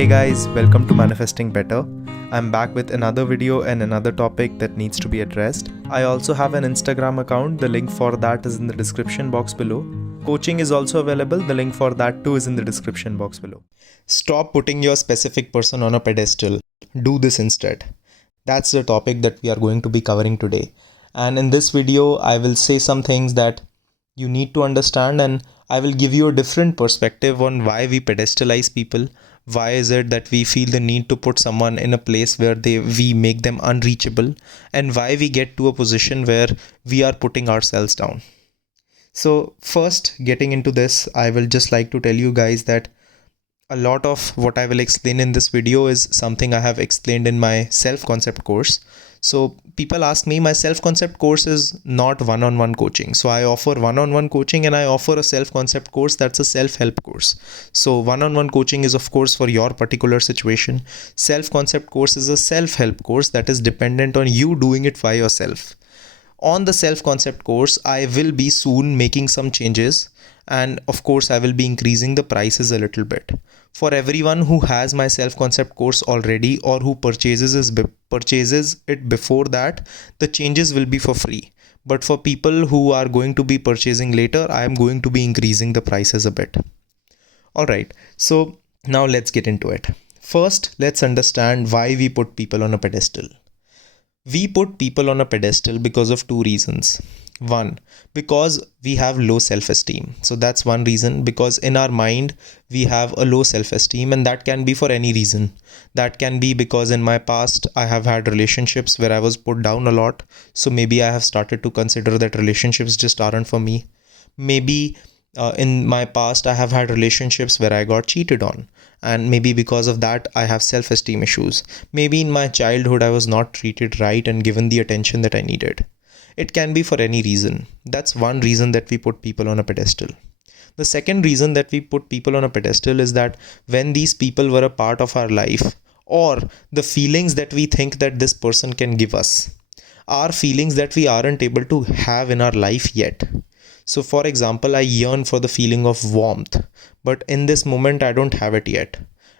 Hey guys, welcome to Manifesting Better. I'm back with another video and another topic that needs to be addressed. I also have an Instagram account. The link for that is in the description box below. Coaching is also available. The link for that too is in the description box below. Stop putting your specific person on a pedestal. Do this instead. That's the topic that we are going to be covering today. And in this video, I will say some things that you need to understand, and I will give you a different perspective on why we pedestalize people. Why is it that we feel the need to put someone in a place where we make them unreachable, and why we get to a position where we are putting ourselves down. So first, getting into this, I will just like to tell you guys that a lot of what I will explain in this video is something I have explained in my self-concept course. So people ask me, my self-concept course is not one-on-one coaching. So I offer one-on-one coaching and I offer a self-concept course that's a self-help course. So one-on-one coaching is of course for your particular situation. Self-concept course is a self-help course that is dependent on you doing it by yourself. On the self-concept course, I will be soon making some changes, and of course I will be increasing the prices a little bit. For everyone who has my self-concept course already or who purchases it before that, the changes will be for free. But for people who are going to be purchasing later, I am going to be increasing the prices a bit. Alright, so now let's get into it. First, let's understand why we put people on a pedestal. We put people on a pedestal because of two reasons. One, because we have low self-esteem. So that's one reason, because in our mind, we have a low self-esteem, and that can be for any reason. That can be because in my past, I have had relationships where I was put down a lot. So maybe I have started to consider that relationships just aren't for me. Maybe in my past, I have had relationships where I got cheated on. And maybe because of that, I have self-esteem issues. Maybe in my childhood, I was not treated right and given the attention that I needed. It can be for any reason. That's one reason that we put people on a pedestal. The second reason that we put people on a pedestal is that when these people were a part of our life, or the feelings that we think that this person can give us, are feelings that we aren't able to have in our life yet. So for example, I yearn for the feeling of warmth, but in this moment, I don't have it yet.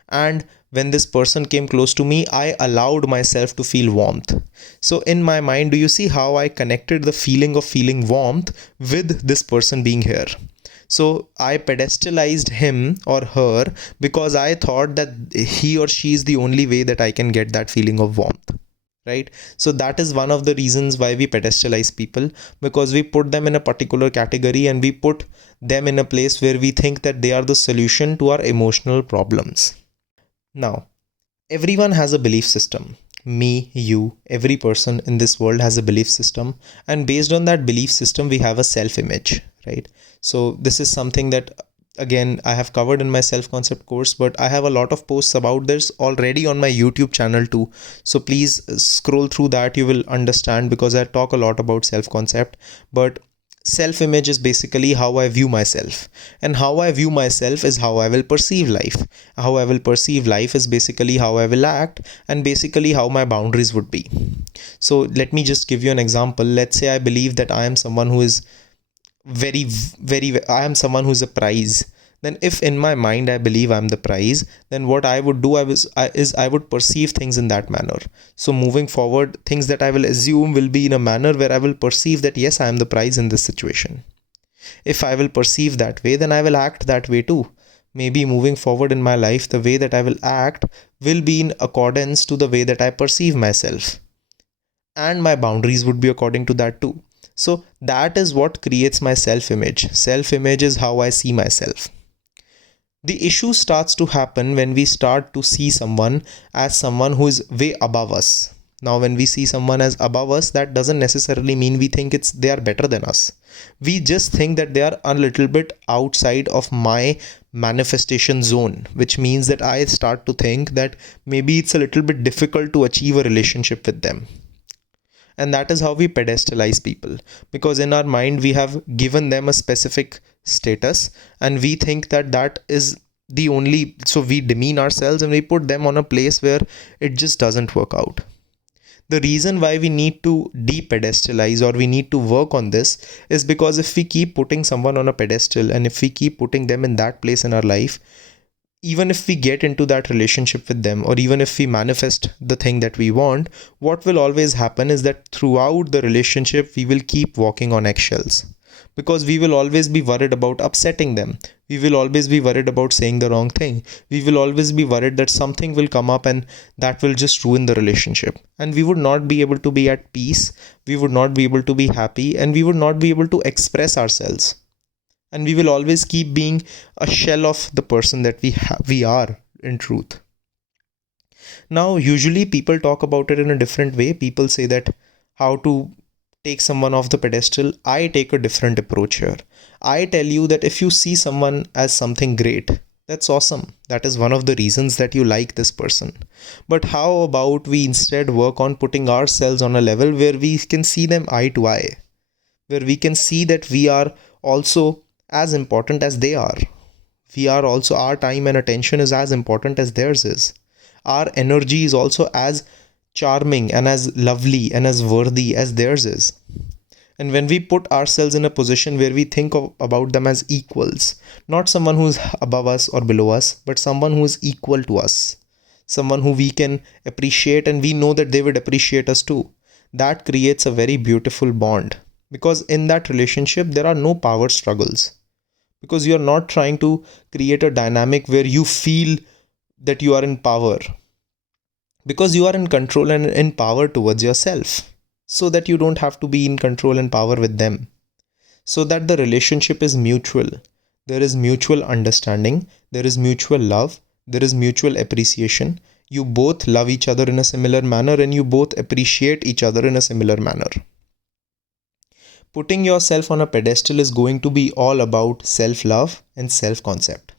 And when this person came close to me, I allowed myself to feel warmth. So in my mind, do you see how I connected the feeling of feeling warmth with this person being here? So I pedestalized him or her because I thought that he or she is the only way that I can get that feeling of warmth. Right? So that is one of the reasons why we pedestalize people, because we put them in a particular category and we put them in a place where we think that they are the solution to our emotional problems. Now, everyone has a belief system. Me, you, every person in this world has a belief system, and based on that belief system, we have a self-image, right? So this is something that again, I have covered in my self-concept course, but I have a lot of posts about this already on my YouTube channel too. So please scroll through that. You will understand, because I talk a lot about self-concept. But self-image is basically how I view myself. And how I view myself is how I will perceive life. How I will perceive life is basically how I will act, and basically how my boundaries would be. So let me just give you an example. Let's say I believe that I am someone who is I am someone who's a prize. Then if in my mind I believe I'm the prize, then what I would do is I would perceive things in that manner. So moving forward, things that I will assume will be in a manner where I will perceive that yes, I am the prize in this situation. If I will perceive that way, then I will act that way too. Maybe moving forward in my life, the way that I will act will be in accordance to the way that I perceive myself. And my boundaries would be according to that too. So that is what creates my self-image. Self-image is how I see myself. The issue starts to happen when we start to see someone as someone who is way above us. Now, when we see someone as above us, that doesn't necessarily mean we think they are better than us. We just think that they are a little bit outside of my manifestation zone, which means that I start to think that maybe it's a little bit difficult to achieve a relationship with them. And that is how we pedestalize people, because in our mind, we have given them a specific status and we think that that is the only, so we demean ourselves and we put them on a place where it just doesn't work out. The reason why we need to de-pedestalize, or we need to work on this, is because if we keep putting someone on a pedestal and if we keep putting them in that place in our life, even if we get into that relationship with them, or even if we manifest the thing that we want, what will always happen is that throughout the relationship, we will keep walking on eggshells. Because we will always be worried about upsetting them. We will always be worried about saying the wrong thing. We will always be worried that something will come up and that will just ruin the relationship. And we would not be able to be at peace. We would not be able to be happy. And we would not be able to express ourselves. And we will always keep being a shell of the person that we are in truth. Now, usually people talk about it in a different way. People say that how to take someone off the pedestal. I take a different approach here. I tell you that if you see someone as something great, that's awesome. That is one of the reasons that you like this person. But how about we instead work on putting ourselves on a level where we can see them eye to eye, where we can see that we are also as important as they are. We are also, our time and attention is as important as theirs is. Our energy is also as charming and as lovely and as worthy as theirs is. And when we put ourselves in a position where we think about them as equals, not someone who is above us or below us, but someone who is equal to us, someone who we can appreciate and we know that they would appreciate us too, that creates a very beautiful bond. Because in that relationship, there are no power struggles. Because you are not trying to create a dynamic where you feel that you are in power. Because you are in control and in power towards yourself. So that you don't have to be in control and power with them. So that the relationship is mutual. There is mutual understanding. There is mutual love. There is mutual appreciation. You both love each other in a similar manner and you both appreciate each other in a similar manner. Putting yourself on a pedestal is going to be all about self-love and self-concept.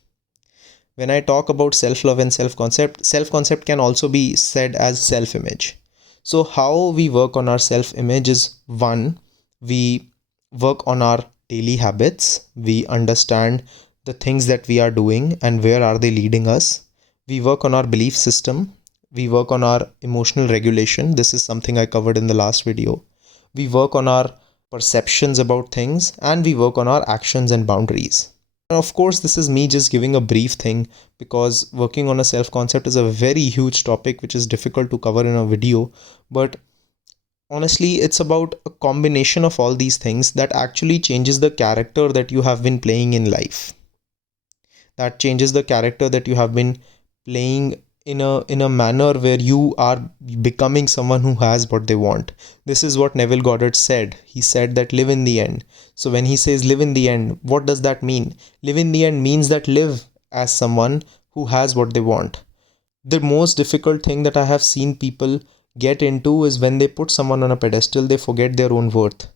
When I talk about self-love and self-concept can also be said as self-image. So how we work on our self-image is, one, we work on our daily habits. We understand the things that we are doing and where are they leading us. We work on our belief system. We work on our emotional regulation. This is something I covered in the last video. We work on our perceptions about things, and we work on our actions and boundaries. Now, of course, this is me just giving a brief thing, because working on a self-concept is a very huge topic which is difficult to cover in a video. But honestly, it's about a combination of all these things that actually changes the character that you have been playing in life. That changes the character that you have been playing in a manner where you are becoming someone who has what they want. This is what Neville Goddard said. He said that live in the end. So when he says live in the end, what does that mean? Live in the end means that live as someone who has what they want. The most difficult thing that I have seen people get into is when they put someone on a pedestal, they forget their own worth.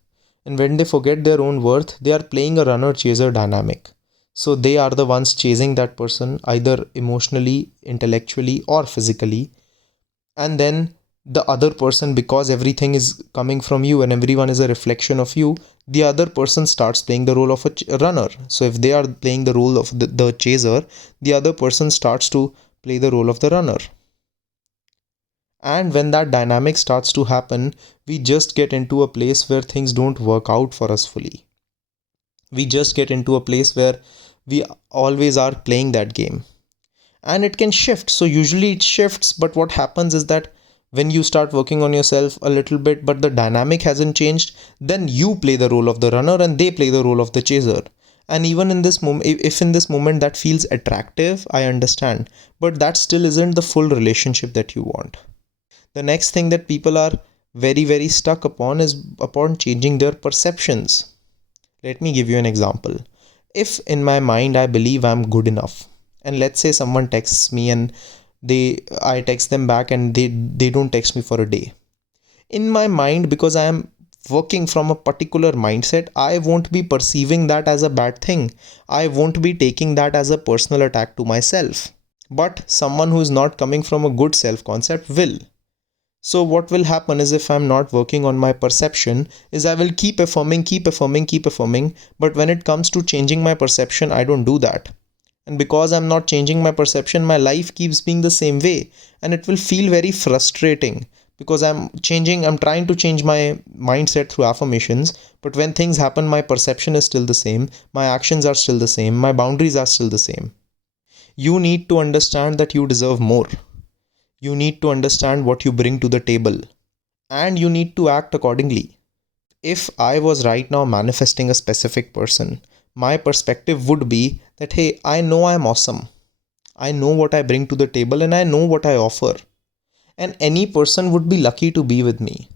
And when they forget their own worth, they are playing a runner-chaser dynamic. So they are the ones chasing that person, either emotionally, intellectually, or physically. And then the other person, because everything is coming from you and everyone is a reflection of you, the other person starts playing the role of a runner. So if they are playing the role of the chaser, the other person starts to play the role of the runner. And when that dynamic starts to happen, we just get into a place where things don't work out for us fully. We just get into a place where we always are playing that game. And it can shift. So usually it shifts, but what happens is that when you start working on yourself a little bit, but the dynamic hasn't changed, then you play the role of the runner and they play the role of the chaser. And even in this moment, if in this moment that feels attractive, I understand, but that still isn't the full relationship that you want. The next thing that people are very, very stuck upon is upon changing their perceptions. Let me give you an example. If in my mind I believe I'm good enough, and let's say someone texts me and I text them back and they don't text me for a day. In my mind, because I am working from a particular mindset, I won't be perceiving that as a bad thing. I won't be taking that as a personal attack to myself. But someone who is not coming from a good self-concept will. So what will happen is, if I'm not working on my perception, is I will keep affirming. But when it comes to changing my perception, I don't do that. And because I'm not changing my perception, my life keeps being the same way. And it will feel very frustrating, because I'm trying to change my mindset through affirmations. But when things happen, my perception is still the same. My actions are still the same. My boundaries are still the same. You need to understand that you deserve more. You need to understand what you bring to the table. And you need to act accordingly. If I was right now manifesting a specific person, my perspective would be that, hey, I know I'm awesome. I know what I bring to the table and I know what I offer. And any person would be lucky to be with me.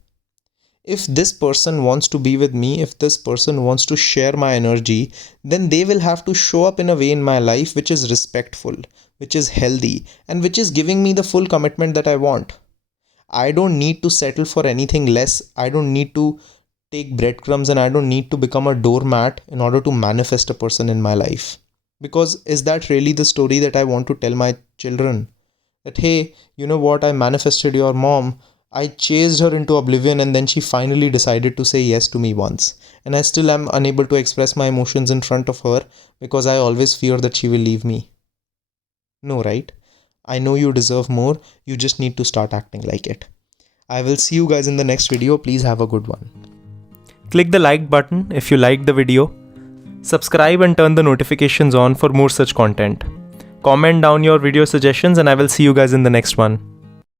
If this person wants to be with me, if this person wants to share my energy, then they will have to show up in a way in my life which is respectful, which is healthy, and which is giving me the full commitment that I want. I don't need to settle for anything less. I don't need to take breadcrumbs and I don't need to become a doormat in order to manifest a person in my life. Because is that really the story that I want to tell my children? That, hey, you know what, I manifested your mom. I chased her into oblivion and then she finally decided to say yes to me once. And I still am unable to express my emotions in front of her because I always fear that she will leave me. No, right? I know you deserve more. You just need to start acting like it. I will see you guys in the next video. Please have a good one. Click the like button if you liked the video. Subscribe and turn the notifications on for more such content. Comment down your video suggestions and I will see you guys in the next one.